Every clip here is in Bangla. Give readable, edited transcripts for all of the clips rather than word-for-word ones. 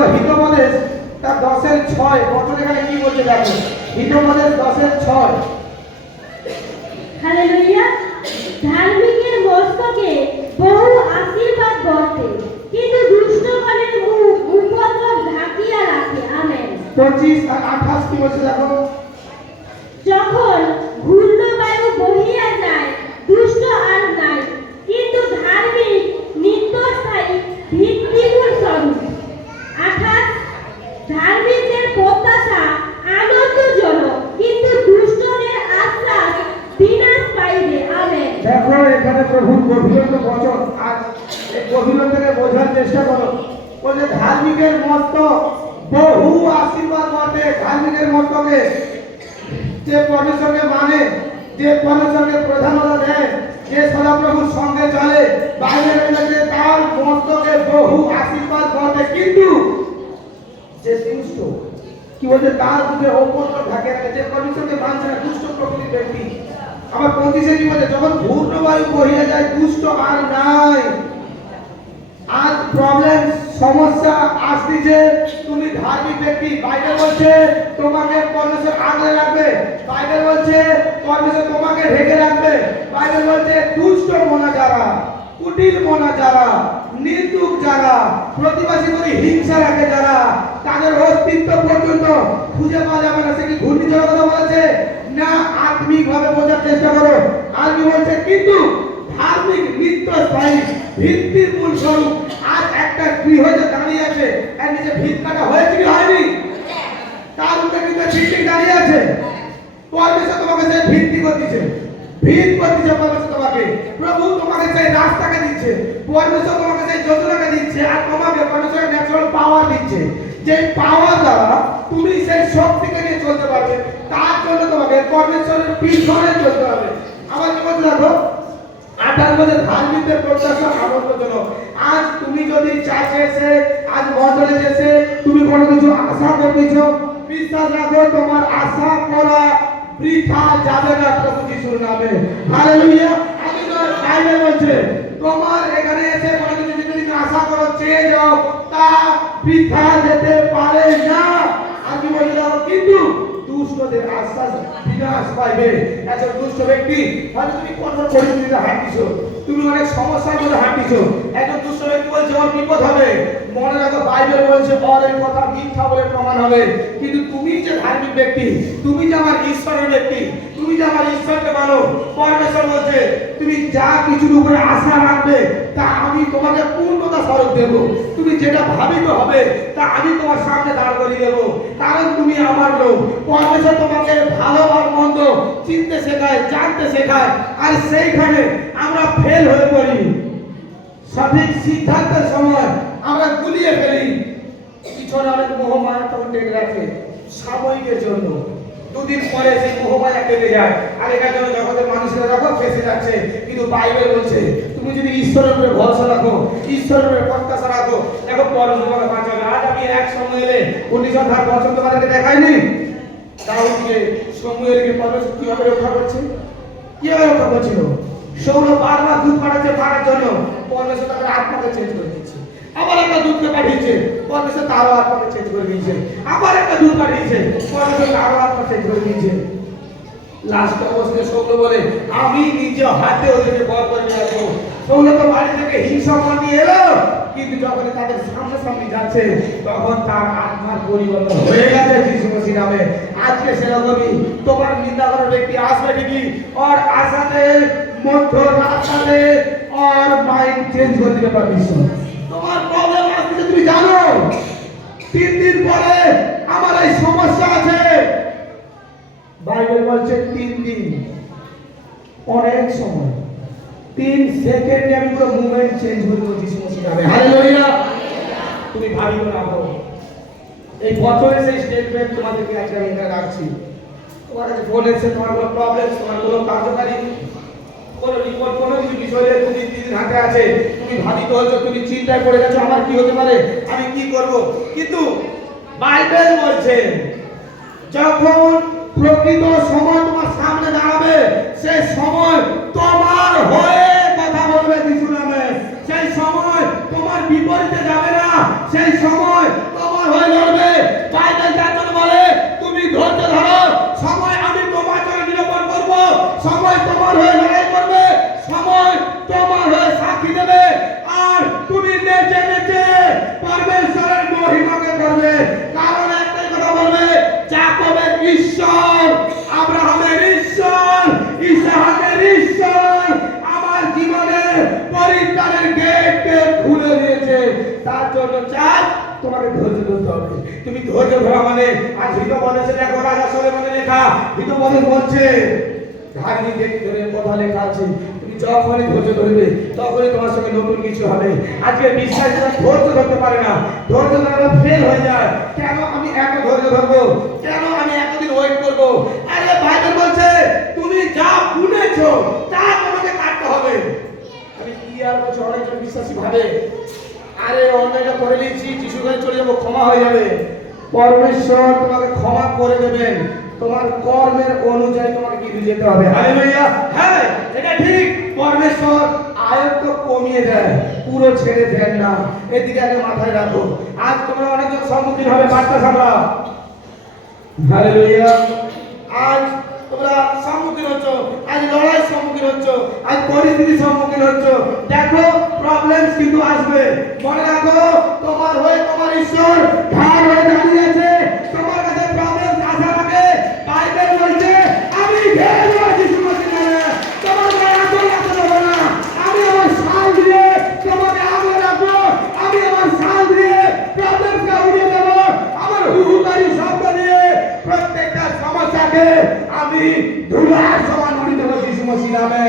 দেখো হিতোপদেশ তার 10:6 বছর এখানে কি বলছে দেখো হিতোপদেশ 10:6 হালেলুয়া। ধার্মিকের মস্তকে বহু আশীর্বাদ বর্তে, কিন্তু দুষ্টগণের মুখ উপদ্রব ঢাকিয়া রাখে। আমেন। 25 আর 28 কি বলছে দেখো যখন ঘূর্ণ বায়ু বহিয়া যায়, দুষ্ট আর নাই, কিন্তু ধার্মিক নিত্যস্থায়ী ভিত্তিমূল স্বরূপ। 28 ধার্মিকদের প্রত্যাশা আনন্দজনক, কিন্তু দুষ্টদের আশ্বাস বিনাশ পাইবে। আমেন। দেখো এখানে প্রভুর গভীরতা বচন আর এই গভীরতাকে বোঝার চেষ্টা করো। বলে ধার্মিকের মস্তক বহু আশীর্বাদ বটে। ধার্মিকের মস্তকে যে পরমেশ্বরকে মানে, যে পরমেশ্বরকে প্রধানতা দেয়, যে সদাপ্রভুর সঙ্গে চলে, বাইবেলে লেখে তার মস্তকে বহু আশীর্বাদ বটে, কিন্তু যে দুষ্ট কি বলছে তার বুকে উপদ্রব ঢাকে রাখে। যে পরমেশ্বরকে মানছে না, দুষ্ট প্রকৃতির ব্যক্তি। আবার 25 কি বলছে যখন ঘূর্ণ বায়ু বহিয়া যায়, দুষ্ট আর নাই। আজ প্রবলেম সমস্যা আসছে, তুমি ধার্মিক ব্যক্তি, বাইবেল বলছে তোমাকে পরমেশ্বর আগলে রাখবে, বাইবেল বলছে পরমেশ্বর তোমাকে ঢেকে রাখবে, বাইবেল বলছে দুষ্ট মনা যারা, কুটিল মনা যারা, নির্দুক যারা, প্রতিবাসী করে হিংসা রাখে যারা, তাদের অস্তিত্ব পর্যন্ত খুঁজে পাওয়া যাবে না। সে কি ঘূর্ণিঝড়ের কথা বলেছে না? আত্মিক ভাবে বোঝার চেষ্টা করো। আর কি বলছে কিন্তু ধার্মিক নিত্যস্থায়ী ভিত্তির মূল স্বরূপ। আজ একটা গৃহ যে দাঁড়িয়ে আছে, এর নিচে ভিত কাটা হয়েছে কি হয়নি? তার উপরে কিন্তু ভিত্তি দাঁড়িয়ে আছে। পরমেশ্বর তোমাকে সেই ভিত্তি করতেছে, ভিত করতেছে পরমেশ্বর তোমাকে। প্রভু তোমাকে সেই রাস্তাকে দিচ্ছে, পরমেশ্বর তোমাকে সেই যোজনাকে দিচ্ছে, আর তোমাকে পরমেশ্বরের ন্যাচারাল পাওয়ার দিচ্ছে। যে পাওয়ার দ্বারা তুমি সেই শক্তিকে নিয়ে চলতে পারবে, তার জন্য তোমাকে পরমেশ্বরের পিছনে চলতে হবে। আবার কি বলতে দেখো 28 বছর ধার্মিকদের প্রত্যাশা আনন্দজনক। আজ তুমি যদি চার্চে এসে, আজ মন্দিরে এসে তুমি কোনো কিছু আশা করতেছো, বিশ্বাস রাখো তোমার আশা করা বৃথা যাবে না প্রভু যিশুর নামে। হালেলুয়া। আমি তো বাইবেল বলছে তোমার এখানে এসে কোনো কিছু যদি তুমি আশা করো, চেয়ে যাও, তা বৃথা যেতে পারে না। আমি বলে দাও কিন্তু দুষ্টদের আশ্বাস বিনাশ পাইবে। একজন দুষ্ট ব্যক্তি হয়তো তুমি কঠোর পরিস্থিতিতে হাঁটছো, তুমি অনেক সমস্যার মধ্যে হাঁটছো, একজন দুষ্ট ব্যক্তি বলছে ওর বিপদ হবে, মনে রাখো বাইবেল বলছে ওর এই কথা মিথ্যা বলে প্রমাণ হবে। কিন্তু তুমি যে ধার্মিক ব্যক্তি, তুমি যে আমার ঈশ্বরের ব্যক্তি, তুমি যে আমার ঈশ্বরকে মানো, পরমেশ্বর বলছে তুমি যা কিছুর উপরে আশা রাখবে তা আমি তোমাকে পূর্ণতা স্বরূপ দেব। তুমি যেটা ভাবিত হবে তা আমি তোমার সামনে দাঁড় করিয়ে দেব, কারণ তুমি আমার লোক। পরমেশ্বর তোমাকে ভালো আর মন্দ চিনতে শেখায়, জানতে শেখায়, আর সেইখানে আমরা ফেল হয়ে পড়ি। সঠিক সিদ্ধান্তের সময় আমরা গুলিয়ে ফেলি। পিছনে অনেক মোহমায়া তখন টেনে রাখে সাময়িকের জন্য, দুদিন পরে সেই মোহমায়া কেটে যায়, আর এটার জন্য জগতের মানুষেরা দেখো ফেসে যাচ্ছে। কিন্তু বাইবেল বলছে তুমি যদি ঈশ্বরের উপরে ভরসা রাখো, ঈশ্বরের উপরে প্রত্যাশা রাখো, দেখো পরমেশ্বর বাঁচাবে। আজ আমি এক সমুয়েলে 19 তোমাদেরকে দেখাইনি দাউদকে, সমুয়েলকে পরমেশ্বর কিভাবে রক্ষা করছে, কিভাবে রক্ষা করছিল। সৌর বারবার দুধ পাঠাচ্ছে মারার জন্য, পরমেশ্বর তাদের আত্মাকে চেঞ্জ করে দিচ্ছে। আবার একটা দুধকে পাঠিয়েছে, পরমেশ্বর তারও আত্মাকে চেঞ্জ করে দিয়েছে। আবার একটা দুধ পাঠিয়েছে, পরমেশ্বর তারও আত্মা চেঞ্জ করে দিয়েছে। লাস্ট অবস্থায় সৌর বলে আমি নিজে হাতে ওদেরকে বধ করে নিয়ে আসবো। সৌর তো বাড়ি থেকে হিংসা নিয়ে এলো, কিন্তু যখন তাদের সামনে সামনে যাচ্ছে তখন তার আত্মার পরিবর্তন হয়ে গেছে যিশু মসিহ নামে। আজকে সেরকমই তোমার নিন্দা করার ব্যক্তি আসবে ঠিকই, और আসাতে মধ্য রাস্তাতে और মাইন্ড চেঞ্জ করে দিতে পারবে। তোমার প্রবলেম আসছে তুমি জানো 3 দিন পরে আমার এই সমস্যা আছে, বাইবেল বলছে 3 দিন অনেক সময়, 3 সেকেন্ডে আমি পুরো মুভমেন্ট চেঞ্জ করে দেবো যিশু মসিহ নামে। হালেলুয়া। তুমি ভাবিও না গো, এই বছরে সেই স্টেটমেন্ট তোমাদেরকে একটা এখানে রাখছি। তোমার কাছে ফোন এসে তোমার কোনো প্রবলেম, তোমার কোনো কার্যকারী কোনো রিপোর্ট, কোনো কিছু বিষয়ে তুমি 3 দিন হাতে আছে, তুমি ভাবিত হচ্ছ, তুমি চিন্তায় পড়ে গেছো আমার কি হতে পারে, আমি কি করব। কিন্তু বাইবেল বলছে যখন প্রকৃত সময় তোমার সামনে দাঁড়াবে, সেই সময় তোমার হয়ে কথা বলবে যিশু নামে। সেই সময় তোমার বিপরীতে যাবে না, সেই সময় তোমার জন্য চাই তোমাকে ধৈর্য ধরতে হবে। তুমি ধৈর্য ধরা মানে আজ হিতোপদেশে দেখো রাজা সলোমনের লেখা হিতোপদেশ বলছে ধার্মিক ব্যক্তিদের কথা লেখা আছে তুমি যখনই ধৈর্য ধরবে তখনই তোমার সঙ্গে নতুন কিছু হবে। আজকে বিশ্বাসীরা ধৈর্য ধরতে পারে না, ধৈর্য ধরা ফেল হয়ে যায়। কেন আমি এত ধৈর্য ধরবো, কেন আমি এতদিন ওয়েট করবো? আরে বাইবেল বলছে তুমি যা বুনেছো তা তোমাকে কাটতে হবে। আমি কি আর বলছি, অনেকজন বিশ্বাসী ভাবে আরে অন্যায়টা করে নিয়েছি যিশু ঘরে চলে যাবো ক্ষমা হয়ে যাবে। পরমেশ্বর তোমাকে ক্ষমা করে দেবেন, তোমার কর্মের অনুযায়ী তোমাকে কিন্তু যেতে হবে। হালেলুয়া। হ্যাঁ এটা ঠিক, পরমেশ্বর আয়ত্ত কমিয়ে দেয়, পুরো ছেড়ে দেন না। এদিকে আগে মাথায় রাখো। আজ তোমরা অনেকজন সম্মুখীন হবে বার্তা সামলা। হালেলুয়া। আজ তোমরা সম্মুখীন হচ্ছ, আজ লড়াইয়ের সম্মুখীন হচ্ছ, আজ পরিস্থিতির সম্মুখীন হচ্ছ। দেখো প্রবলেমস কিন্তু আসবে, মনে রাখো তোমার হয়ে তোমার ঈশ্বর ধার হয়ে দাঁড়িয়ে আছে। তোমার কাছে প্রবলেম আসার আগে বাইবেল বলছে আমি ঘেরে দেবো যিশু মসির নামে, তোমার গায়ে আগুন লাগতে দেবো না। আমি আমার শাল দিয়ে তোমাকে আগলে রাখবো, আমি আমার শাল দিয়ে প্রবলেমকে উড়িয়ে দেবো, আমার হুহুকারী শব্দ দিয়ে প্রত্যেকটা সমস্যাকে আমি ধুলার সমান উড়িয়ে দেবো যিশু মসির নামে।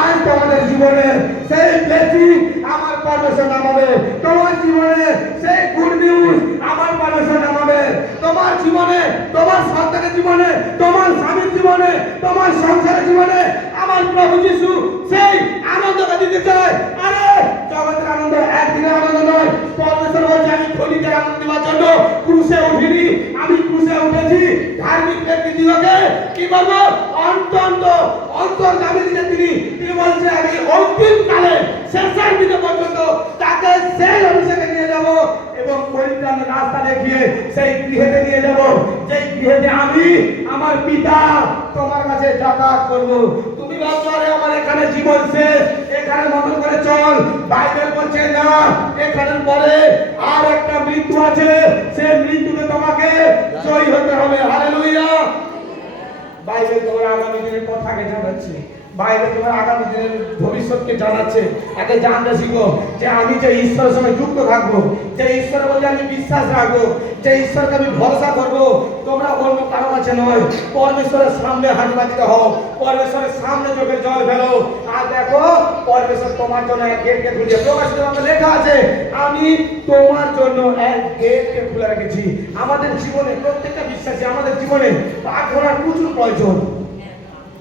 আজ তোমাদের জীবনে সেই ব্লেসিং আমার পরমেশ্বর নামাবে, তোমার জীবনে সেই গুড নিউজ আমার পরমেশ্বর নামাবে। তোমার জীবনে, তোমার সন্তানের জীবনে, তোমার স্বামীর জীবনে, তোমার সংসারের জীবনে আমার প্রভু যিশু সেই আনন্দকে দিতে চায়। আরে জগতের আনন্দ একদিনের আনন্দ নয়। পরমেশ্বর বলছে আমি ক্ষণিকের আনন্দ দেওয়ার জন্য ক্রুশে উঠিনি, আমি ক্রুশে উঠেছি ধার্মিক ব্যক্তিদিগকে কি করবো অন্তর্গামী দিতে। তিনি বলছে আমি অন্তিম কালে শেষের দিনে পর্যন্ত তাকে সেই অভিষেকে নিয়ে যাব এবং পরিত্রাণ রাস্তা দেখিয়ে সেই গৃহেতে নিয়ে যাব, যেই গৃহেতে আমি আমার পিতা তোমার কাছে যাতায়াত করব। তুমি ভাবছো আরে আমার এখানে জীবন শেষ, এখানে মতন করে চল। বাইবেল বলছে না, এখানের পরে আর একটা মৃত্যু আছে, সেই মৃত্যুতে তোমাকে জয়ী হতে হবে। হালেলুয়া। বাইবেল তোমার আগামী দিনের কথাকে জানাচ্ছে, বাইবেল তোমার আগামী দিনের ভবিষ্যৎকে জানাচ্ছে। একে জানতে শিখো যে আমি যে ঈশ্বরের সঙ্গে যুক্ত থাকবো, যে ঈশ্বরের বলতে আমি বিশ্বাস রাখবো, যে ঈশ্বরকে আমি ভরসা করবো। তোমরা অন্য কারো কাছে নয়, পরমেশ্বরের সামনে হাত বাঁধতে হও, পরমেশ্বরের সামনে চোখে জল ফেলো। আর দেখো পরমেশ্বর তোমার জন্য এক গেটকে খুলে, প্রকাশিত বাক্যে লেখা আছে আমি তোমার জন্য এক গেটকে খুলে রেখেছি। আমাদের জীবনে প্রত্যেকটা বিশ্বাসী আমাদের জীবনে প্রার্থনার প্রচুর প্রয়োজন,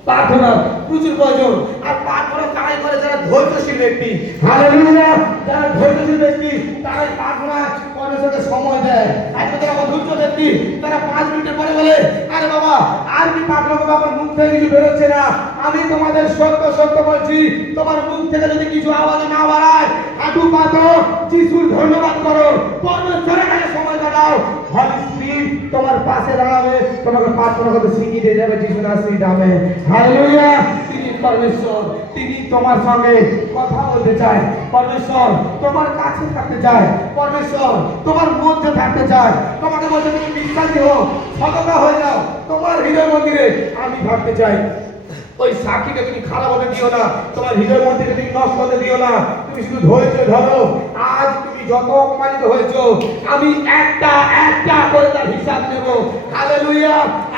প্রার্থনা প্রচুর প্রয়োজন। আর প্রার্থনা তারাই করে যারা ধৈর্যশীল ব্যক্তি। হালেলুয়া। যারা ধৈর্যশীল ব্যক্তি তারাই প্রার্থনা পরমেশ্বরকে সময় দেয়। আজকে যারা অধৈর্য ব্যক্তি তারা 5 মিনিটের পরে বলে আরে বাবা আর কি প্রার্থনা করবো, আমার মুখ থেকে কিছু বেরোচ্ছে না। আমি তোমাদের সত্য সত্য বলছি, তোমার মুখ থেকে যদি কিছু আওয়াজ না বাড়ায় হাঁটু পাতো, যিশুর ধন্যবাদ করো, পরমেশ্বরের কাছে সময় কাটাও। হলি স্পিরিট তোমার পাশে দাঁড়াবে, তোমাকে প্রার্থনা করতে শিখিয়ে দিয়ে যাবে যিশু নাসির নামে। হালেলুয়া। তিনি পরমেশ্বর, তিনি তোমার সঙ্গে কথা বলতে চায়, পরমেশ্বর তোমার কাছে থাকতে চায়, পরমেশ্বর তোমার মধ্যে থাকতে চায়। তোমাকে বলছে তুমি বিশ্বাসী হও, সততা হয়ে যাও, তোমার হৃদয় মন্দিরে আমি থাকতে চাই। ওই সাক্ষীকে তুমি খারাপ হতে দিও না, তোমার হৃদয় মন্দিরে তুমি নষ্ট হতে দিও না। তুমি শুধু ধৈর্য ধরো। আজ তুমি যত অপমানিত হয়েছো আমি একটা একটা করে তার হিসাব নেব। হালেলুয়া।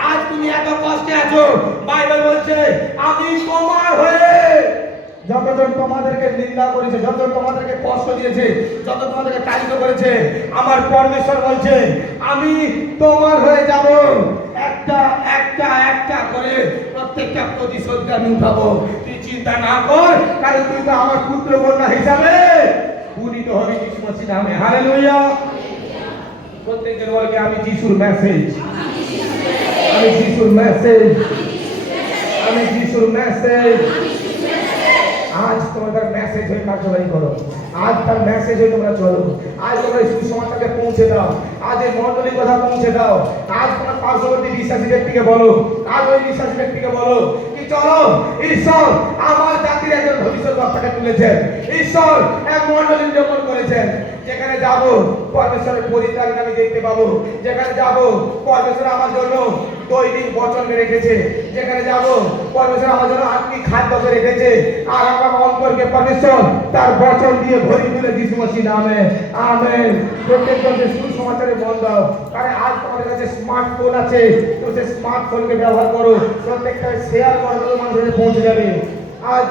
আজ তুমি এত কষ্টে আছো, বাইবেল বলছে আমি তোমার হয়ে যতজন তোমাদেরকে নিন্দা করেছে, যতজন তোমাদেরকে কষ্ট দিয়েছে, যত তোমাদেরকে তাড়িত করেছে, আমার পরমেশ্বর বলছে আমি তোমার হয়ে যাব। একটা একটা একটা করে প্রত্যেকটা প্রতিশোধকে আমি উঠাবো। তুই চিন্তা না কর, কারণ তুই তো আমার পুত্র কন্যা হিসাবে পূজিত হবি যিশু মসির নামে। হালেলুয়া। প্রত্যেকজন বলবে আমি যিশুর মেসেজ, আমি যিশুর মেসেজ, আমি যিশুর মেসেজ। আজ তোমাদের মেসেজ হয়ে কার্যবাহী করো, আজ তার মেসেজ হয়ে তোমরা চলো, আজ তোমরা সুসমাচারকে পৌঁছে দাও, আজ এই মণ্ডলীর কথা পৌঁছে দাও। আজ তোমার পার্শ্ববর্তী বিশ্বাসী ব্যক্তিকে বলো, আজ ওই বিশ্বাসী ব্যক্তিকে বলো কি চলো ঈশ্বর আমার জাতির একজন ভবিষ্যৎ বক্তাকে তুলেছেন, ঈশ্বর এক মণ্ডলী নির্মাণ করেছেন। যেখানে যাব পরমেশ্বরের পরিত্রাণ আমি দেখতে পাবো, যেখানে যাব পরমেশ্বর আমার জন্য দৈনিক বচনকে রেখেছে। যেখানে যাব পরমেশ্বর আমার জন্য আত্মিক খাদ্যকে রেখেছে, আর আমার অন্তরকে পরমেশ্বর তার বচন দিয়ে ভরি তুলে যিশু মসিহ নামে আমেন। প্রত্যেকজনকে সুসমাচারে বল দাও। আরে আজ তোমাদের কাছে স্মার্টফোন আছে, তো সেই স্মার্টফোনকে ব্যবহার করো, প্রত্যেকটা শেয়ার করো, মানুষের কাছে পৌঁছে যাবে। আজ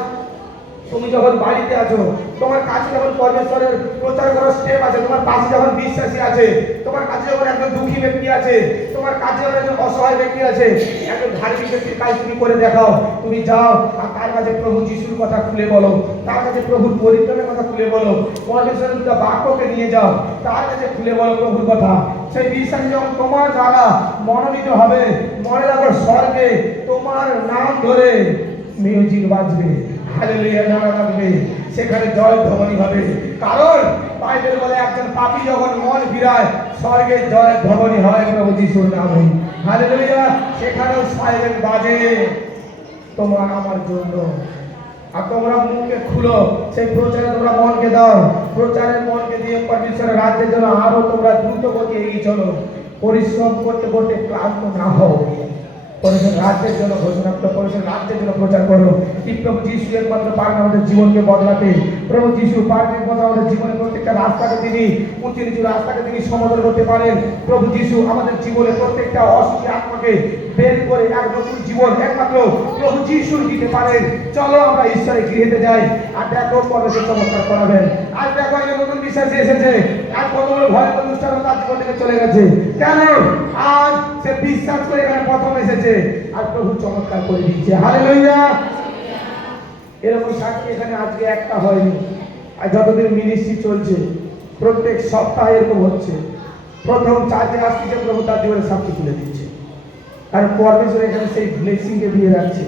তুমি যখন বাড়িতে আছো, তোমার কাছে যখন পরমেশ্বরের প্রচার করার স্টেপ আছে, তোমার পাশে যখন বিশ্বাসী আছে, তোমার কাছে যখন একজন দুঃখী ব্যক্তি আছে, তোমার কাছে যখন একজন অসহায় ব্যক্তি আছে, একজন ধার্মিক ব্যক্তির কাজ তুমি করে দেখাও। তুমি যাও আর তার কাছে প্রভু যিশুর কথা খুলে বলো, তার কাছে প্রভুর পরিত্রাণের কথা খুলে বলো, পরমেশ্বরের দুটো বাক্যকে নিয়ে যাও, তার কাছে খুলে বলো প্রভুর কথা। সেই বিশ্বাসী যখন তোমার দ্বারা মনোনীত হবে, মনে রাখো স্বর্গে তোমার নাম ধরে মিউজিক বাজবে, হালেলুয়া নারা লাগবে, সেখানে জয় ধ্বনি হবে। কারণ বাইবেল বলে একজন পাপী যখন মন ফিরায়, স্বর্গে জয় ধ্বনি হয় প্রভু যিশুর নামে, হালেলুয়া। সেখানেও সাইলেন্ট বাজে তোমার আমার জন্য। আর তোমরা মুখকে খুলো, সেই প্রচারে তোমরা মনকে দাও, প্রচারের মনকে দিয়ে পরমেশ্বরের রাজ্যের জন্য আরো তোমরা দ্রুত গতি এগিয়ে চলো। পরিশ্রম করতে করতে ক্লান্ত না হও। পরমেশ্বর রাজ্যের জন্য ঘোষণা করো, পরমেশ্বর রাজ্যের জন্য প্রচার করো। কি প্রভু যিশু একমাত্র পারেন আমাদের জীবনকে বদলাতে। প্রভু যিশু পারেন একমাত্র আমাদের জীবনের প্রত্যেকটা রাস্তাকে তিনি উঁচু নিচু রাস্তাকে তিনি সমতল করতে পারেন। প্রভু যিশু আমাদের জীবনের প্রত্যেকটা অসুখী আত্মাকে বের করে এক নতুন জীবন একমাত্র প্রভু যিশু দিতে পারেন। চলো আমরা ঈশ্বরের গৃহেতে যাই আর দেখো পরমেশ্বর চমৎকার করাবেন। আজ দেখো একটা নতুন বিশ্বাসী এসেছে, আজ কতগুলো ভয় প্রতিষ্ঠান তার জীবন থেকে চলে গেছে। কেন? আজ সে বিশ্বাস করে এখানে প্রথম এসেছে আর প্রভু চমৎকার করে দিচ্ছে, হালেলুয়া। এরকম সাক্ষী এখানে আজকে একটা হয়নি, আর যতদিন মিনিস্ট্রি চলছে প্রত্যেক সপ্তাহে এরকম হচ্ছে। প্রথম চার্জে আসছে প্রভু তার জীবনে সাক্ষী তুলে দিচ্ছে, আর পরমেশ্বর এখানে সেই ব্লেসিংকে দিয়ে রাখছে,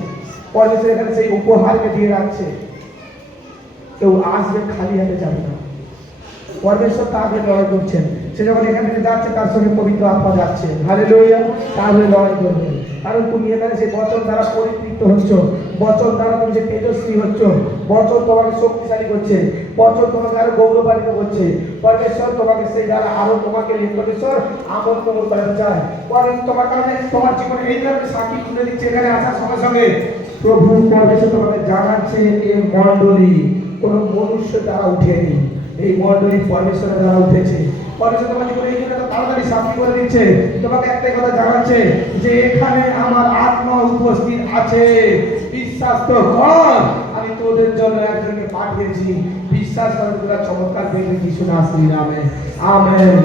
পরমেশ্বর এখানে সেই উপহারকে দিয়ে রাখছে। কেউ আসবে খালি হাতে যাবে না, পরমেশ্বর তার হয়ে লড়াই করছেন। সে যখন এখান থেকে যাচ্ছে তার সঙ্গে পবিত্র আত্মা যাচ্ছে, হালেলুয়া, তার হয়ে লড়াই করবে। কারণ তুমি এখানে সেই বচন দ্বারা পরিতৃপ্ত হচ্ছ, বচন দ্বারা তুমি যে তেজস্বী হচ্ছ, বচন তোমাকে শক্তিশালী করছে, বচন তোমাকে আরো গৌরবান্বিত করছে। পরমেশ্বর তোমাকে সেই দ্বারা আরো তোমাকে পরমেশ্বর আমল কবুল করা চায়। তোমার কারণে তোমার জীবনে এই ধরনের সাক্ষী তুলে দিচ্ছে। এখানে আসার সঙ্গে সঙ্গে প্রভু পরমেশ্বর তোমাকে জানাচ্ছে এই মণ্ডলী কোনো মনুষ্য দ্বারা উঠেনি, এই মণ্ডলী পরমেশ্বরের দ্বারা উঠেছে। পরমেশ্বর তোমার জীবনে এই জন্য তাড়াতাড়ি সাক্ষী করে দিচ্ছে, তোমাকে একটাই কথা জানাচ্ছে যে এখানে আমার আত্মা উপস্থিত আছে, বিশ্বাস তো কর, আমি তোদের জন্য একজনকে পাঠিয়েছি, বিশ্বাস করে তোরা চমৎকার পেয়ে যিশু নামের নামে আমেন।